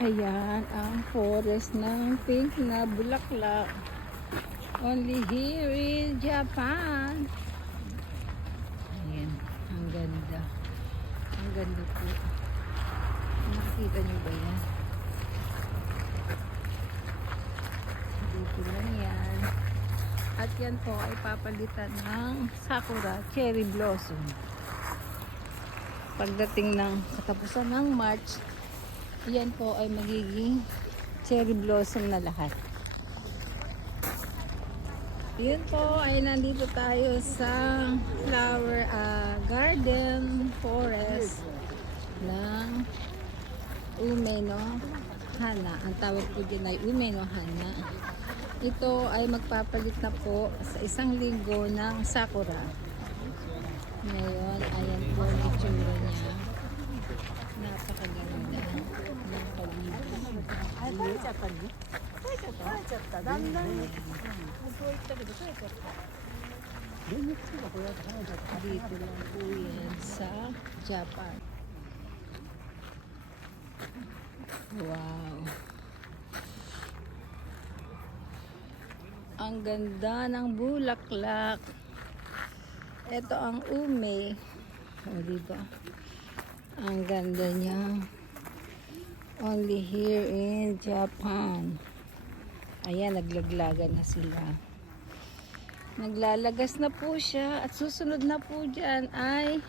Ayan ang forest ng pink na bulaklak. Only here in Japan. Ayan, ang ganda. Ang ganda po. Nakikita niyo ba yan? Dito lang yan. At yan po ay papalitan ng sakura cherry blossom. Pagdating ng katapusan ng March, yan po ay magiging cherry blossom na lahat. Yun po ay nandito tayo sa flower garden forest ng Umeno Hana. Ang tawag po dyan ay Umeno Hana. Ito ay magpapalit na po sa 1 linggo ng sakura. Ngayon, ayan po ang itsura niya. Napakaganda ng paligid. Ay, 取れちゃったね。取れちゃった。取れちゃった。だんだん。こういったけど取れちゃった。Dito lang po yan sa Japan. Wow. Ang ganda ng bulaklak. Ito ang ume. O, diba? Ang ganda niya. Only here in Japan. Ayan, naglaglagan na sila. Naglalagas na po siya. At susunod na po dyan ay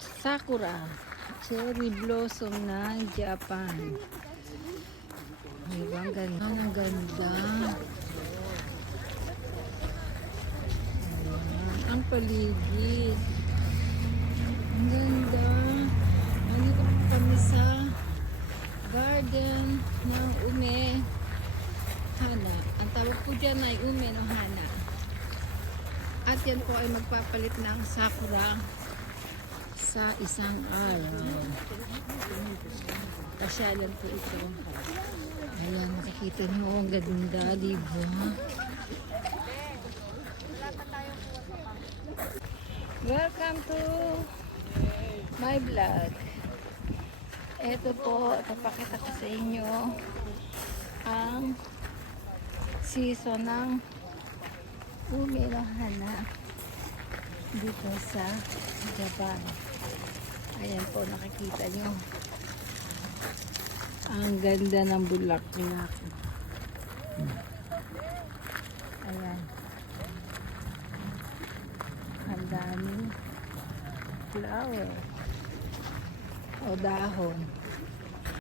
sakura. Cherry blossom ng Japan. Diba? Ang ganda. Ang ganda. Ayan, ang paligid. Ang ganda. Nandito po kami sa garden ng Ume Hana. Ang tawag po dyan ay Ume no Hana. At yan po ay magpapalit ng sakura sa isang araw. Pasyalan po ito. Ayan, nakikita nyo. Ang ganda, diba? Welcome to my vlog. Ito po, papakita ko sa inyo ang season ng Umeno Hana dito sa Japan. Ayan po, nakikita nyo. Ang ganda ng bulaklak. Ayan. Ang daming flower o dahon.